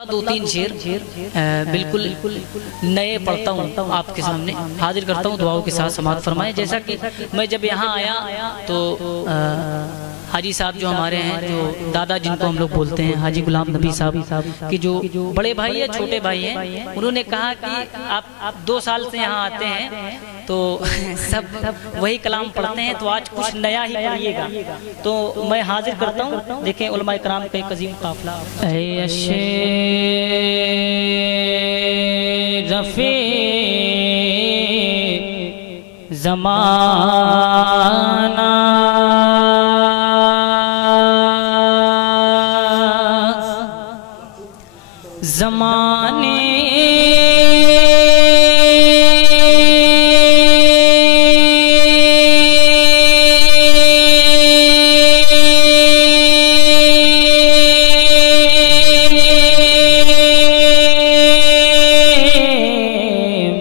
दो तीन शेर बिल्कुल नए पढ़ता हूँ, आपके सामने हाजिर करता हूँ, दुआओं के साथ समाप्त फरमाएं। जैसा कि मैं जब यहाँ आया तो हाजी साहब जो हमारे हैं, जो दादा जिनको हम लोग बोलते हैं, हाजी गुलाम नबी साहब कि जो बड़े भाई है, छोटे भाई हैं, उन्होंने कहा कि आप 2 साल से यहाँ आते हैं तो सब वही कलाम पढ़ते हैं, तो आज कुछ नया ही पढ़िएगा। तो मैं हाजिर करता हूँ, देखें उलमा इकराम का एक अजीम काफिला। रफ़े ज़माना ज़माने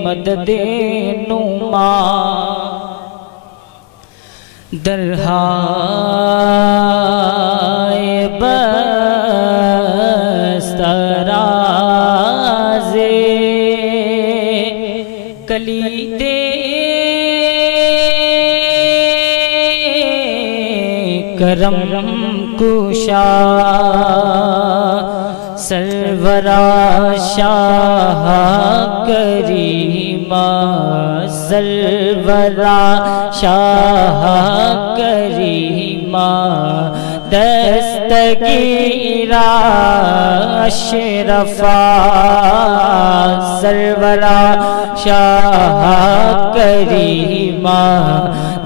मददे नुमा दरहाए बस्तराज़े कलीदे करम कुशा सरवरा शाह करीमा सरवरा शाह करीमा दस्तगीरा अशरफा सरवरा शाह करीमा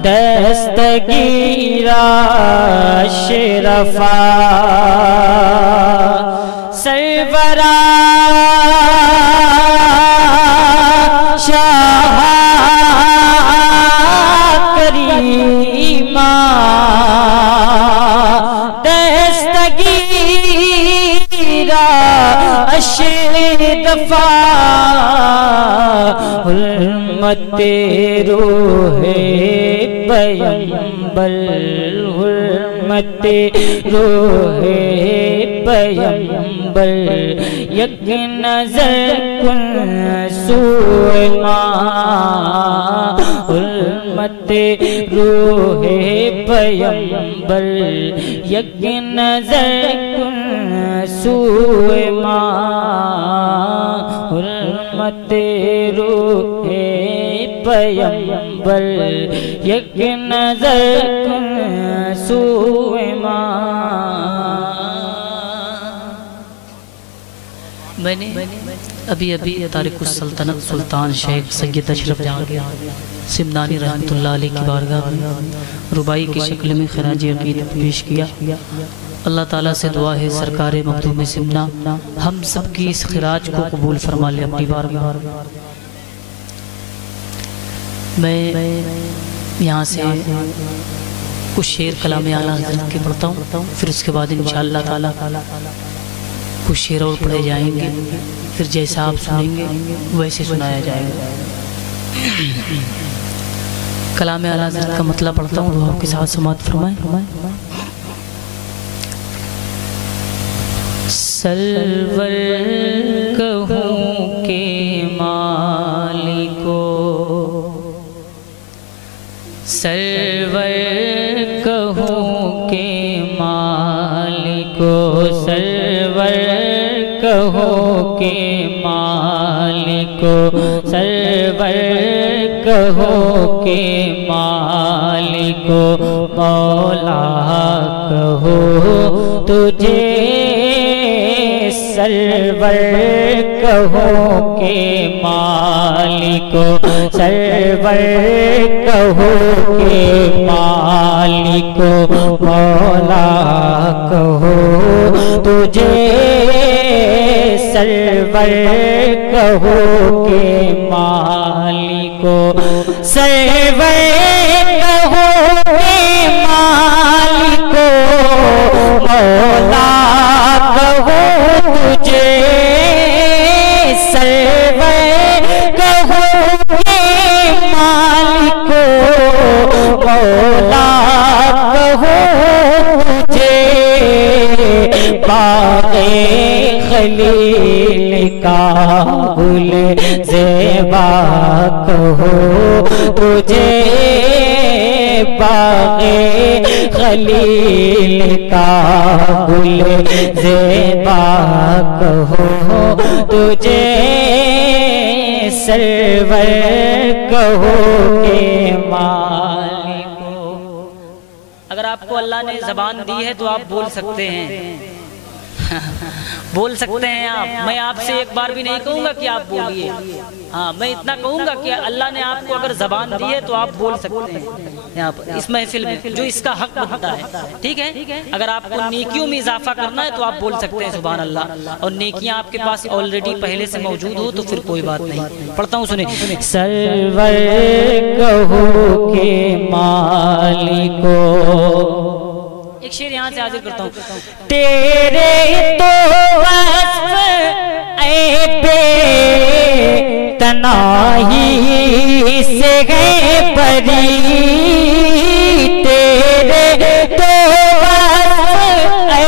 दस्तगीरा अशरफा सरवरा शाह करीमा दस्तगीरा अशरफा हुर्मते रूहे पैगंबर हुर्मते रूहे पैगंबर यक नज़र कुन सुमा हुर्मते रूहे पैगंबर यक नज़र कुन सुमा हुर्मते रूहे पैगंबर यक नज़र कुन सुमा। मैंने अभी तारिकुस सल्तनत सुल्तान शेख सैयद अशरफ जहांगीर सिमनानी रहमतुल्लाह अलैह की बारगाह में रुबाई की शक्ल में खराज अक़ीदत पेश किया। अल्लाह ताला से दुआ है सरकार मखदूम सिमना हम सब की इस खिराज को कबूल फरमा ले अपनी बारगाह। मैं यहाँ से कुछ शेर कलाम आला हज़रत के पढ़ता हूँ, फिर उसके बाद इंशाअल्लाह ताला कुछ शेर और पढ़े जाएंगे, फिर जैसा आप सुनेंगे वैसे सुनाया जाएगा। कलाम आला हज़रत का मतलब पढ़ता हूँ, दुआ के साथ समाप्त फरमाएं। सल्वर कहूँ के मालिको सरवर कहूँ के मालिको सरवर कहूँ के मालिको सरवर कहूँ के मालिको मौला कहो तुझे सरवर कहूँ के मालिको सरवर कहूँ के मालिको मौला कहो तुझे सरवर कहूँ के मालिको सरवर कहूँ के मालिको मौला कहो तुझे सरवर कहूँ के मालिको मौला कहो तुझे बाग़े खली का गुल ज़ेबा कहो तुझे, बाग़े खलील का गुल ज़ेबा कहो तुझे, सरवर कहो के मालिको। अगर आपको अल्लाह ने ज़बान दी है तो आप बोल सकते हैं बोल सकते हैं आप। मैं आपसे एक बार भी नहीं कहूँगा कि आप बोलिए, हाँ मैं इतना कहूँगा कि अल्लाह ने आपको अगर ज़बान दी है तो आप बोल सकते हैं यहाँ पर इस महफिल में, जो इसका हक बनता है। ठीक है, अगर आपको नेकियों में इजाफा करना है तो आप बोल सकते हैं सुभान अल्लाह, और नेकियां आपके पास ऑलरेडी पहले से मौजूद हो तो फिर कोई बात नहीं। पढ़ता हूँ, सुने। सरवर कहो के मालिको, एक शेर यहाँ से हाजिर करता हूँ। तेरे तो वस्फ़ ऐ बेतनाही से गए परी, तेरे तो वस्फ़ ऐ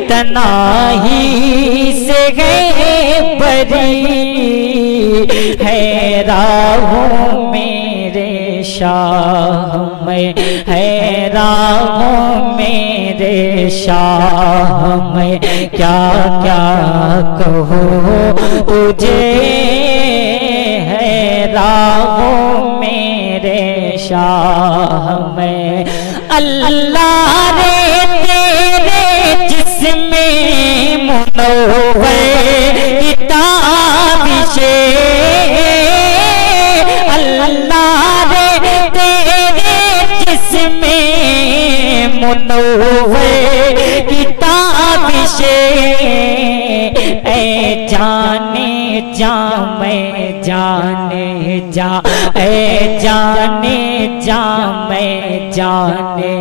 बेतनाही से गए परी, हैरान हूँ मेरे शाह मैं, हैरान हूँ मेरे शाह मैं, क्या क्या कहूँ तुझे, हैरान हूँ मेरे शाह मैं। अल्लाह रे तेरे जिस्मे मुनव्वर ताबिशे, अल्लाह रे तेरे जिस्मे मुनव्वर ताबिशे, ऐ जाने जा मैं जाने जा, ऐ जाने जा मैं जाने,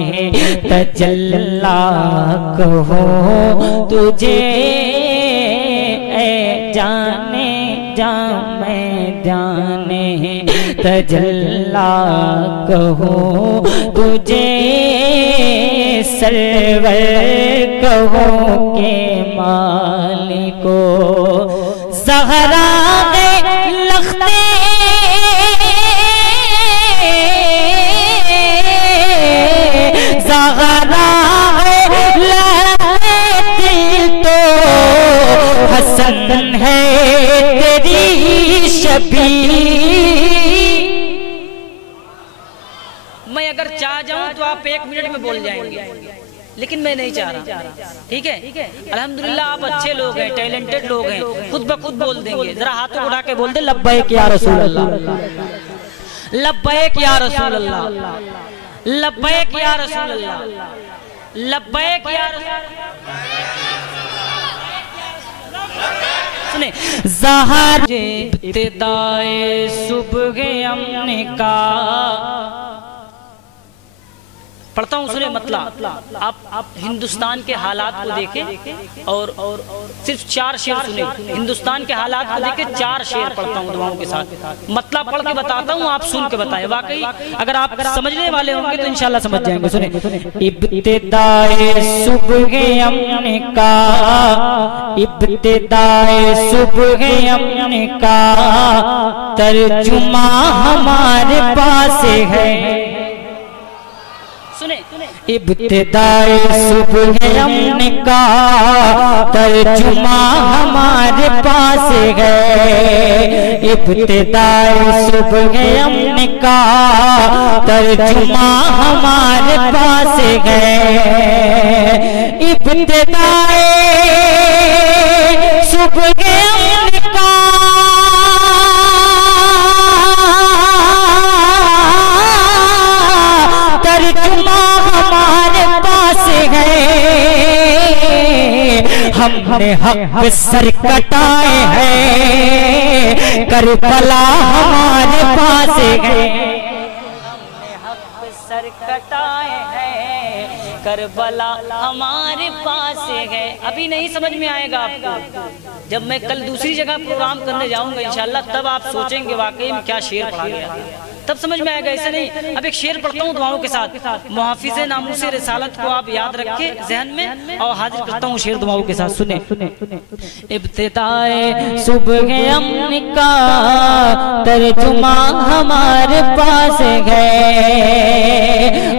तजल्ला कहो तुझे, ऐ जाने जा मैं जाने, तजल्ला कहो तुझे, सरवर कहो के मालिको। ज़हरा लख्ते ज़हरा लख्ते तो हसन है तेरी शबी। मैं अगर चाह जाऊं तो आप 1 मिनट में बोल जाएंगे, लेकिन मैं नहीं चाह रहा। ठीक है, अल्हम्दुलिल्लाह आप अच्छे लोग हैं, टैलेंटेड लोग हैं, खुद ब खुद बोल देंगे। जरा हाथों उठा के बोल दे, लब्बैक या रसूल अल्लाह, लब्बैक या रसूल अल्लाह, लब्बैक या रसूल अल्लाह, लब्बैक या रसूल। सुने, ज़हर इब्तिदाए सुबह अमन का, पढ़ता हूँ, सुने मतलब। आप हिंदुस्तान के हालात को देखें और सिर्फ 4 शेर सुने। हिंदुस्तान के हालात को देखें, 4 शेर पढ़ता हूँ दुआओं के साथ, मतलब पढ़ के बताता हूँ, आप सुन के बताएं। वाकई अगर आप समझने वाले होंगे तो इंशाल्लाह समझ जाएंगे। सुने, इब्तिदाए सुबह अमन का, इब्तिदाए सुबह अमन का, तर्जुमा हमारे पास है। इब्तिदाए सुबह अमन का तर्जुमा हमारे पास है, इब्तिदाए सुबह अमन का तर्जुमा हमारे पास है, इब्तिदाए सुबह अमन का तर्जुमा हमारे पास है, हमने हक पे सर कटाए हैं, करबला हमारे पास है, हमने हक पे सर कटाए हैं, करबला हमारे पास है। अभी नहीं समझ में आएगा आपको, जब मैं कल दूसरी जगह प्रोग्राम करने जाऊंगा इंशाल्लाह, तब आप सोचेंगे वाकई में क्या शेर पढ़ा गया। तब समझ में आएगा, ऐसे नहीं। अब एक शेर पढ़ता हूँ दुआओं के साथ, मुहाफिज नामूस रिसालत को आप याद रखे जहन में, और हाजिर करता हूँ शेर दुआओं के साथ। सुने। इब्तिदाए सुबह अम्न का तर्जुमा हमारे पास है,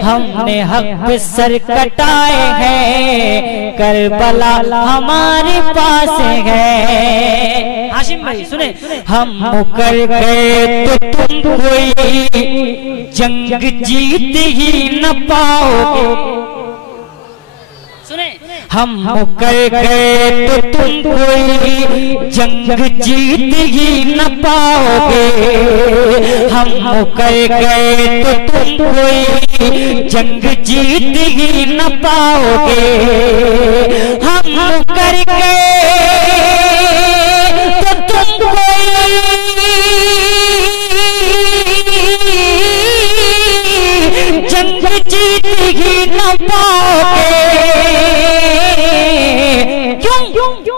हमने हक पे सर कटाए हैं, करबला हमारे पास है। हाशिम भाई सुने। हम मुकर गए तो तुम कोई जंग जीत ही न पाओगे, सुने। हम मुकर गए तो तुम कोई जंग जीत ही न पाओगे, हम मुकर गए तो तुम कोई जंग जीत ही न पाओगे, हम मुकर गए तो तुम कोई जंग जीत ही न पाओगे,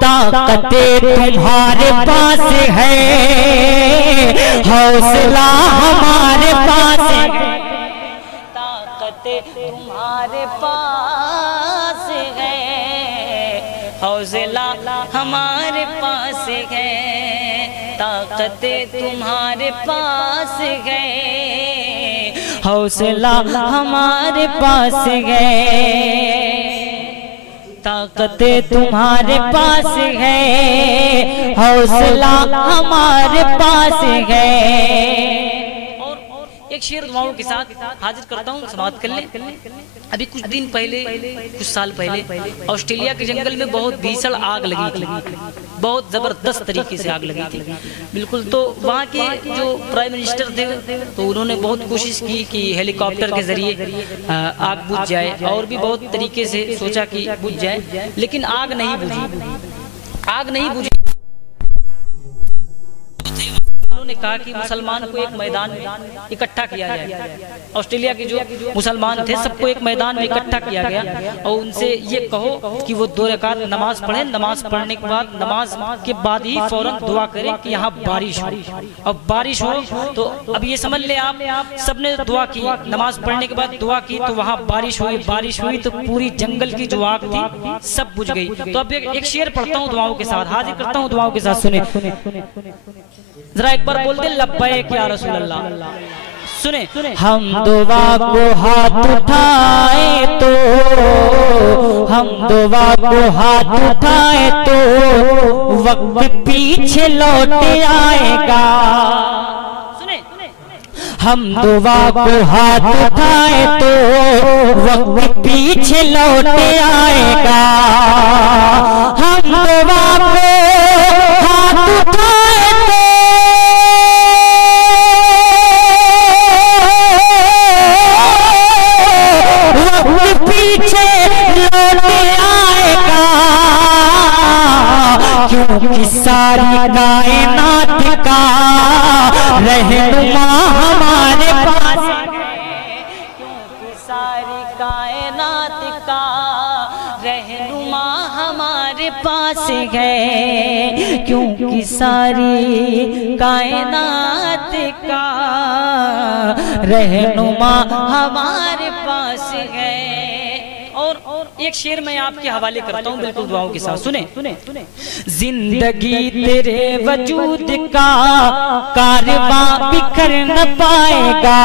ताकतें तुम्हारे पास है, हौसला हमारे पास है, ताकतें तुम्हारे पास है, हौसला हमारे पास है, ताकतें तुम्हारे पास है, हौसला हमारे पास है, ताकतें तुम्हारे पास है, हौसला हमारे पास है। और एक शेर दुआओं के साथ हाजिर करता हूँ, समाप्त कर ले। अभी कुछ दिन पहले, कुछ साल पहले ऑस्ट्रेलिया के जंगल में बहुत भीषण आग लगी थी, बहुत जबरदस्त तरीके से आग लगी थी बिल्कुल। तो वहाँ के जो प्राइम मिनिस्टर थे तो उन्होंने बहुत कोशिश की कि हेलीकॉप्टर के जरिए आग बुझ जाए, और भी बहुत तरीके से सोचा कि बुझ जाए, लेकिन आग नहीं बुझी, आग नहीं बुझी। उन्होंने कहा कि मुसलमान को एक मैदान में इकट्ठा किया जाए, ऑस्ट्रेलिया के जो मुसलमान थे सबको एक मैदान में इकट्ठा किया गया, और उनसे ये कहो कि वो 2 रकात नमाज पढ़े, नमाज पढ़ने के बाद, नमाज के बाद ही फौरन दुआ करें कि यहाँ बारिश हो, और बारिश हो तो अब ये समझ ले आप, सबने दुआ की, नमाज पढ़ने के बाद दुआ की तो वहाँ बारिश हुई, बारिश हुई तो पूरी जंगल की जो आग थी सब बुझ गई। तो अब एक शेर पढ़ता हूँ दुआओं के साथ, हाजिर करता हूँ दुआओं के साथ। सुने जरा एक बार बोल दे लब्बैक या रसूल अल्लाह। सुने। हम दुआ को हाथ उठाए तो, हम दुआ को हाथ उठाए तो वक्त पीछे लौट आएगा, हम दुआ को हाथ उठाए तो वक्त पीछे लौट आएगा, हम दुआ को हाथ उठाए पीछे लौट आएगा, क्योंकि सारी कायनात का रहनुमा हमारे पास है, क्योंकि सारी कायनात का रहनुमा हमारे पास है, क्योंकि सारी कायनात का रहनुमा हमारे पास है। और एक शेर मैं आपके हवाले करता हूँ बिल्कुल दुआओं के साथ। सुने। जिंदगी तेरे वजूद का कारवां बिखर न पाएगा,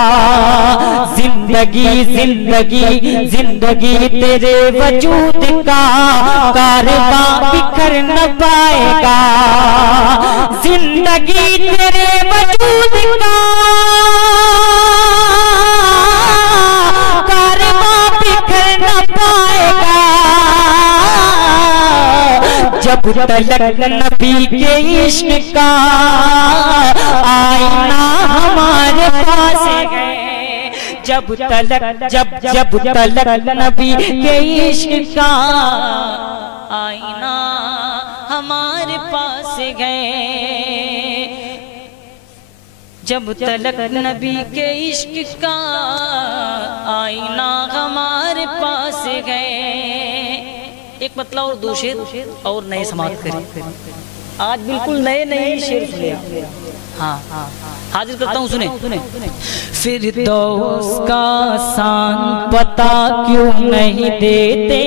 जिंदगी जिंदगी जिंदगी तेरे वजूद का कारवां बिखर न पाएगा, जिंदगी तेरे वजूद का कारवां बिखर न पाएगा, जब तलक नबी के इश्क का आईना हमारे पास है, जब तलक नबी के इश्क का आईना हमारे पास है, जब तलक नबी के इश्क का आईना हमारे पास है। एक मतलब और 2 शेर और नए समाप्त करें। आज बिल्कुल नए शेर सुने। हाँ हाजिर करता हूँ, सुने। फिरदौस का शान पता क्यों नहीं देते,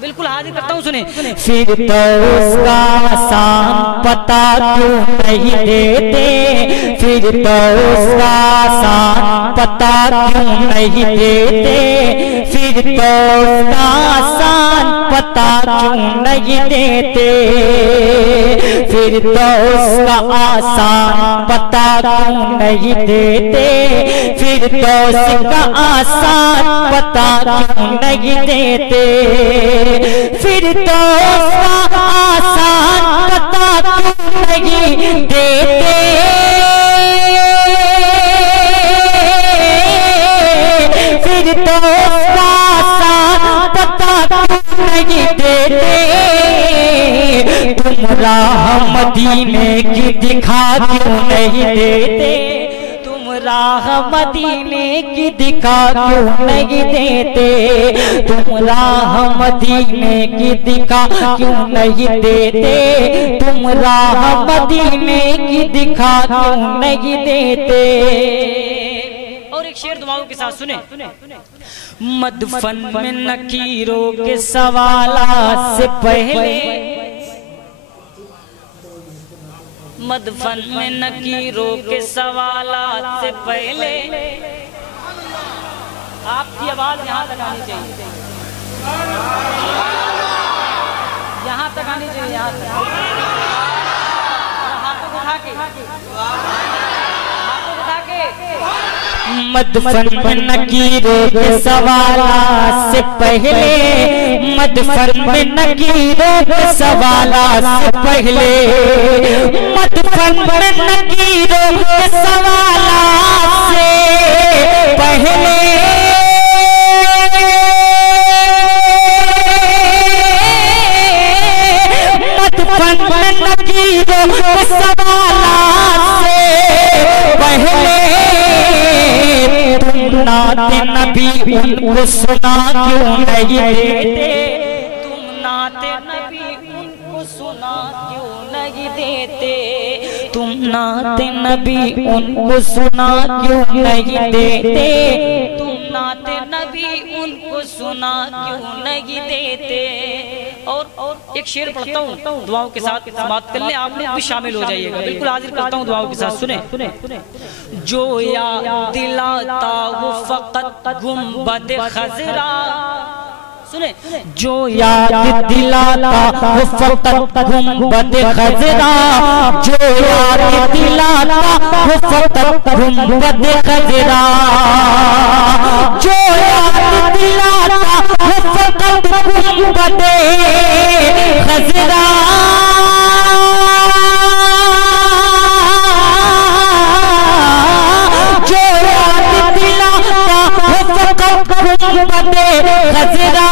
बिल्कुल हाजिर करता हूँ, सुने। फिरदौस का शान पता क्यों नहीं देते, फिरदौस का शान पता क्यों नहीं देते, फिरदौस का शान पता क्यों नहीं देते, फिरदौस का आसान पता क्यों नहीं देते, फिरदौस का आसान पता क्यों नहीं देते, फिरदौस का आसान पता क्यों नहीं देते, फिरदौस का आसान पता क्यों नहीं देते, तुम राह मदीने की दिखा क्यों नहीं देते, तुम राह मदीने की दिखा क्यों नहीं देते, तुम राह मदीने की दिखा क्यों नहीं देते, तुम राह मदीने की दिखा क्यों नहीं देते। और एक शेर दुआओं के साथ सुने। मदफन में नकीरों के सवालात से पहले, मदफन में नकीरों के सवालात से पहले, आपकी आवाज यहाँ तक आनी चाहिए, यहाँ तक आनी चाहिए, यहाँ तक, हाथों को उठा के, हाथों को उठा के। मदफन में नकीरों के सवालात से पहले, मदफन में नकीरों के सवालात से पहले, मदफन में नकीरों के सवालात से पहले, मदफन में नकीरों के सवालात से पहले, नाते नबी उनको सुना क्यों नहीं देते, तुम नाते नबी उनको सुना क्यों नहीं देते, तुम नाते नबी उनको सुना क्यों नहीं देते, तुम नाते नबी उनको सुना क्यों नहीं देते। और एक शेर पढ़ता हूँ, दुआओं के साथ समाप्त कर ले, आप लोग भी शामिल हो जाइएगा, बिल्कुल हाजिर करता हूँ दुआओं के साथ, सुने। जो याद दिलाता वो फकत गुंबद खजरा, सुने। जो याद दिलाता वो फकत गुंबद खजरा, जो याद दिलाता वो फकत गुंबद खजरा, जो याद दिलाता वो फकत गुंबद खजरा, जो याद दिलाता वो फकत गुंबद खजरा,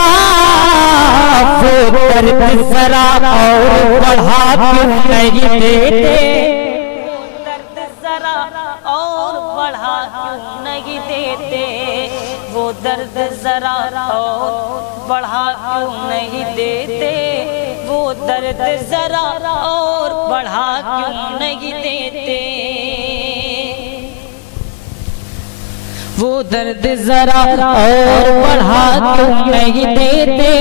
वो दर्द जरा और बढ़ा क्यों नहीं देते, दर्द जरा और बढ़ा क्यों नहीं देते, वो दर्द जरा और बढ़ा क्यों नहीं देते, वो दर्द जरा और बढ़ा क्यों नहीं देते, वो दर्द जरा और बढ़ा क्यों नहीं देते,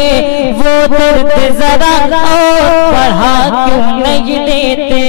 वो दर्द जरा और बढ़ा क्यों नहीं देते।